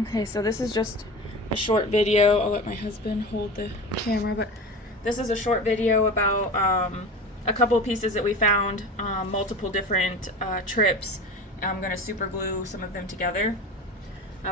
Okay, so this is just a short video. I'll let my husband hold the camera, but this is a short video about a couple of pieces that we found, multiple different trips. I'm going to super glue some of them together.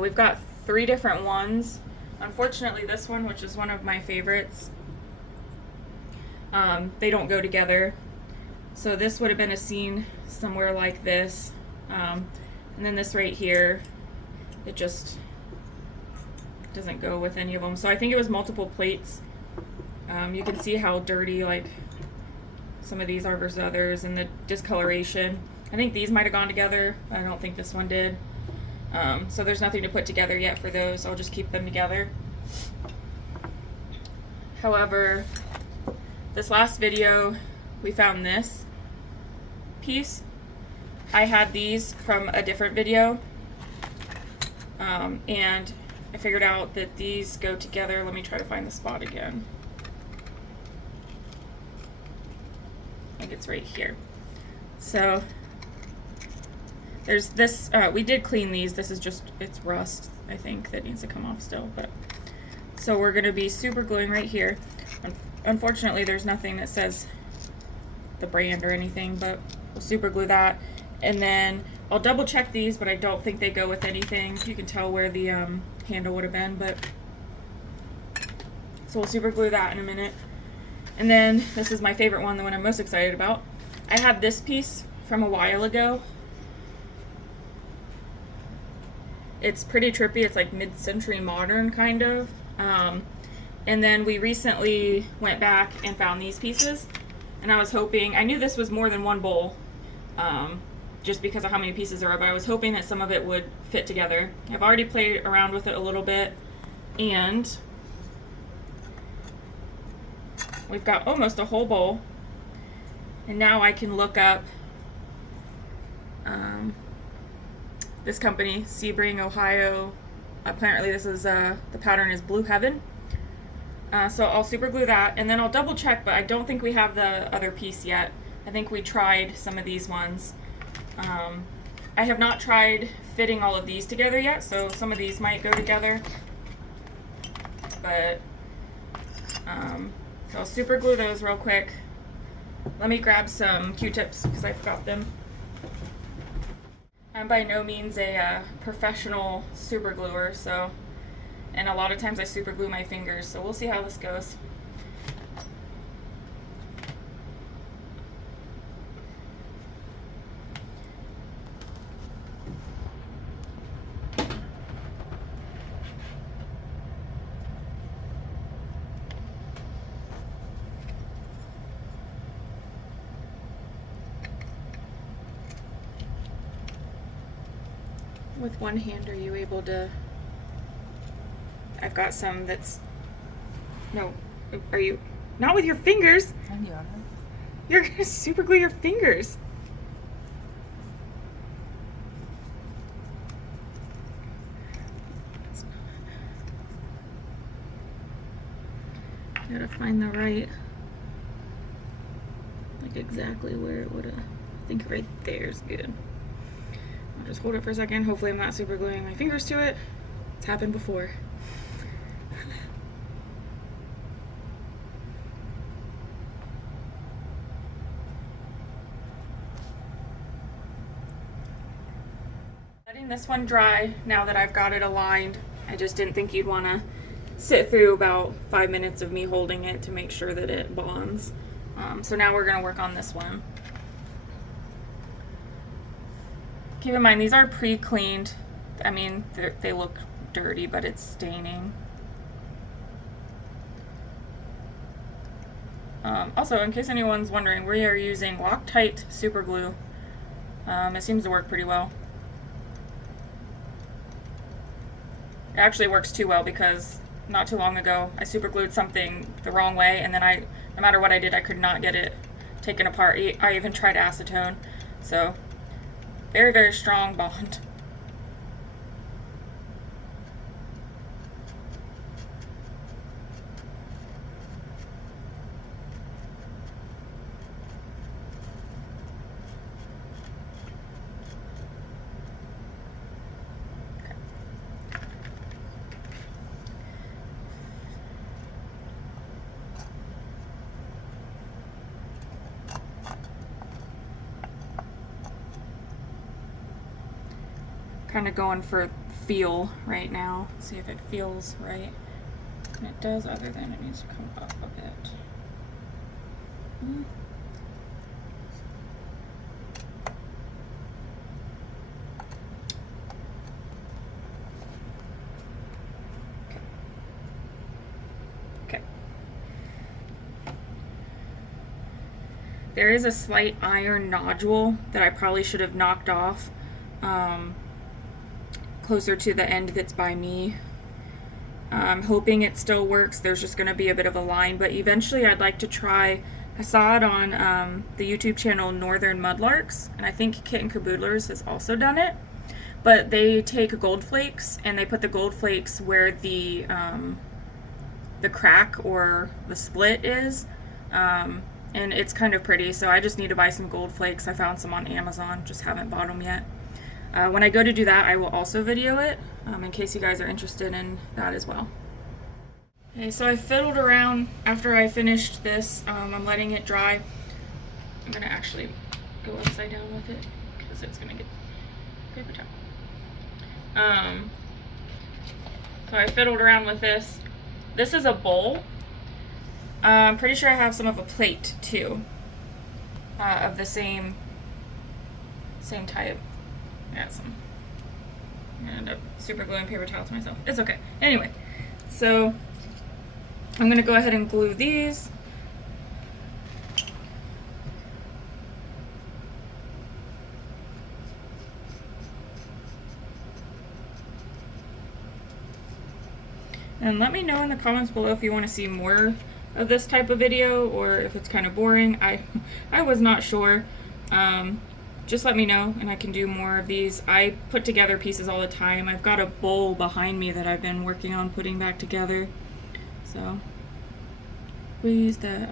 We've got 3 different ones. Unfortunately, this one, which is one of my favorites, they don't go together. So this would have been a scene somewhere like this. And then this right here, it just doesn't go with any of them. So I think it was multiple plates. You can see how dirty like some of these are versus others, and the discoloration. I think these might have gone together. I don't think this one did. So there's nothing to put together yet for those. I'll just keep them together. However, this last video, we found this piece. I had these from a different video, and I figured out that these go together. Let me try to find the spot again. I think it's right here. So there's this, we did clean these. This is just, it's rust, I think, that needs to come off still. But so we're gonna be super gluing right here. Unfortunately, there's nothing that says the brand or anything, but we'll super glue that. And then I'll double check these, but I don't think they go with anything. You can tell where the handle would have been, but so we'll super glue that in a minute. And then this is my favorite one, the one I'm most excited about. I had this piece from a while ago. It's pretty trippy. It's like mid-century modern kind of. And then we recently went back and found these pieces, and I was hoping, I knew this was more than one bowl, just because of how many pieces there are, but I was hoping that some of it would fit together. I've already played around with it a little bit, and we've got almost a whole bowl. And now I can look up this company, Sebring, Ohio. Apparently this is, the pattern is Blue Heaven. So I'll super glue that, and then I'll double check, but I don't think we have the other piece yet. I think we tried some of these ones. I have not tried fitting all of these together yet, so some of these might go together. But, so I'll super glue those real quick. Let me grab some Q-tips because I forgot them. I'm by no means a professional super gluer, so, and a lot of times I super glue my fingers, so we'll see how this goes. With one hand, are you able to, I've got some that's, no, are you, not with your fingers. You're gonna super glue your fingers. I gotta find the right, like exactly where it would, I think right there is good. I'll just hold it for a second. Hopefully I'm not super gluing my fingers to it. It's happened before. Letting this one dry now that I've got it aligned. I just didn't think you'd want to sit through about 5 minutes of me holding it to make sure that it bonds. So now we're going to work on this one. Keep in mind, these are pre-cleaned. I mean, they look dirty, but it's staining. Also, in case anyone's wondering, we are using Loctite super glue. It seems to work pretty well. It actually works too well because not too long ago I super glued something the wrong way, and then no matter what I did, I could not get it taken apart. I even tried acetone. So very, very strong bond. kind of going for feel right now. See if it feels right. And it does, other than it needs to come up a bit. Okay. There is a slight iron nodule that I probably should have knocked off closer to the end that's by me. I'm hoping it still works. There's just going to be a bit of a line, but eventually I'd like to try. I saw it on the YouTube channel Northern Mudlarks, and I think Kitten Caboodlers has also done it. But they take gold flakes and they put the gold flakes where the crack or the split is, and it's kind of pretty. So I just need to buy some gold flakes. I found some on Amazon, just haven't bought them yet. When I go to do that, I will also video it, in case you guys are interested in that as well. Okay, so I fiddled around after I finished this. I'm letting it dry. I'm gonna actually go upside down with it because it's gonna get paper towel. So I fiddled around with this. This is a bowl. I'm pretty sure I have some of a plate too, of the same type. I got some. I'm gonna end up super gluing paper towels myself. It's okay. Anyway, so I'm gonna go ahead and glue these. And let me know in the comments below if you want to see more of this type of video or if it's kind of boring. I was not sure. Just let me know and I can do more of these. I put together pieces all the time. I've got a bowl behind me that I've been working on putting back together. So we use the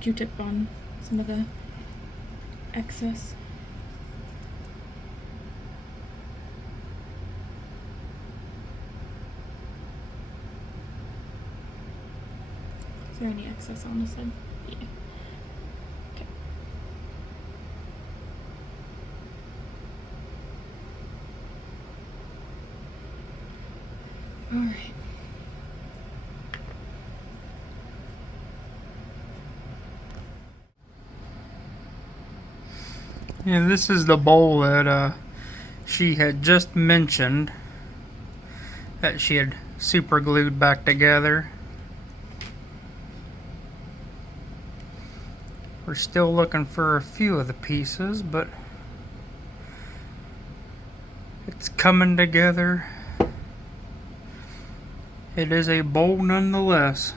Q-tip on some of the excess. Is there any excess on this side? Yeah. Okay. All right. And this is the bowl that she had just mentioned that she had super glued back together. We're still looking for a few of the pieces, but it's coming together. It is a bowl nonetheless.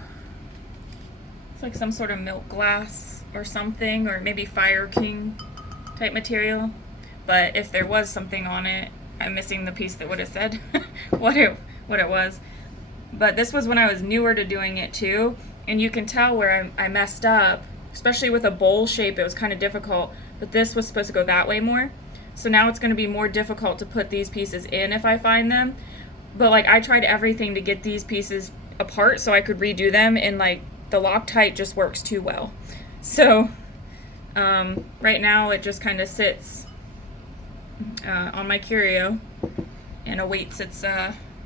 It's like some sort of milk glass or something, or maybe Fire King type material. But if there was something on it, I'm missing the piece that would have said what it was. But this was when I was newer to doing it too, and you can tell where I messed up. Especially with a bowl shape, it was kind of difficult, but this was supposed to go that way more. So now it's going to be more difficult to put these pieces in if I find them. But like I tried everything to get these pieces apart so I could redo them, and like the Loctite just works too well. So right now it just kind of sits on my curio and awaits its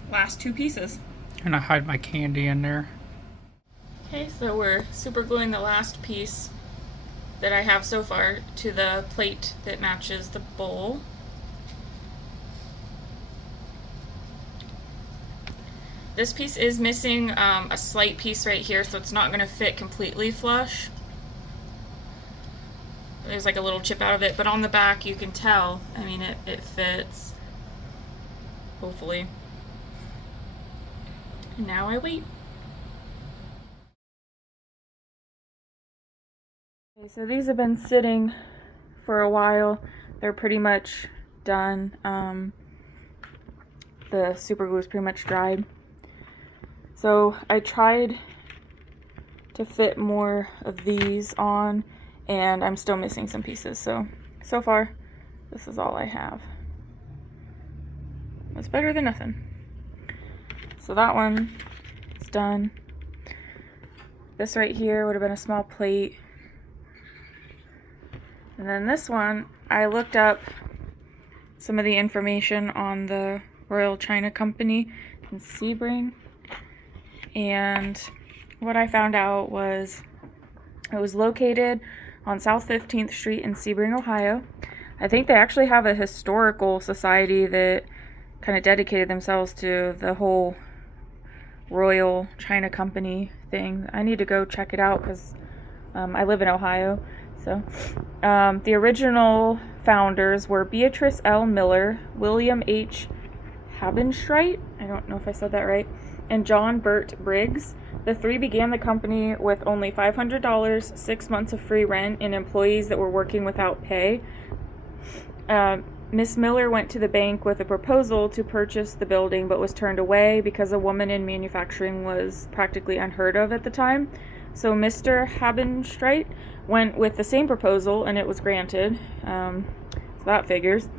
last two pieces. And I hide my candy in there. Okay, so we're super gluing the last piece that I have so far to the plate that matches the bowl. This piece is missing a slight piece right here, so it's not going to fit completely flush. There's like a little chip out of it, but on the back you can tell, I mean, it fits, hopefully. And now I wait. Okay, so these have been sitting for a while. They're pretty much done. The super glue is pretty much dried. So I tried to fit more of these on, and I'm still missing some pieces. So far, this is all I have. It's better than nothing. So that one is done. This right here would have been a small plate. And then this one, I looked up some of the information on the Royal China Company in Sebring. And what I found out was it was located on South 15th Street in Sebring, Ohio. I think they actually have a historical society that kind of dedicated themselves to the whole Royal China Company thing. I need to go check it out because I live in Ohio. So the original founders were Beatrice L. Miller, William H. Habenstreit, I don't know if I said that right, and John Burt Briggs. The three began the company with only $500, 6 months of free rent, and employees that were working without pay. Miss Miller went to the bank with a proposal to purchase the building, but was turned away because a woman in manufacturing was practically unheard of at the time. So Mr. Habenstreit went with the same proposal, and it was granted. So that figures.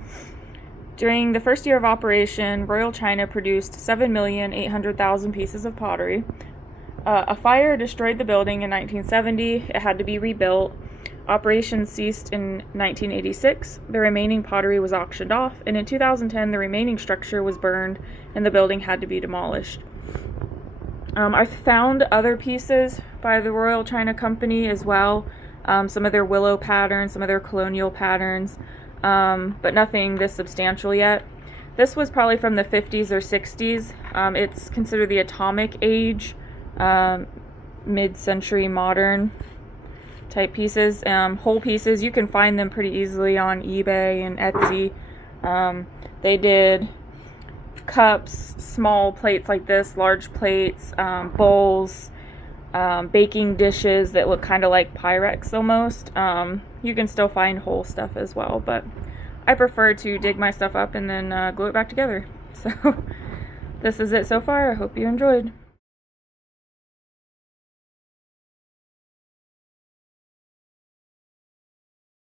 During the first year of operation, Royal China produced 7,800,000 pieces of pottery. A fire destroyed the building in 1970. It had to be rebuilt. Operations ceased in 1986. The remaining pottery was auctioned off, and in 2010, the remaining structure was burned, and the building had to be demolished. I found other pieces by the Royal China Company as well. Some of their willow patterns, some of their colonial patterns, but nothing this substantial yet. This was probably from the 50s or 60s. It's considered the atomic age, mid-century modern type pieces. Whole pieces, you can find them pretty easily on eBay and Etsy. They did cups, small plates like this, large plates, bowls, baking dishes that look kind of like Pyrex almost. You can still find whole stuff as well, but I prefer to dig my stuff up and then glue it back together. So this is it so far. I hope you enjoyed.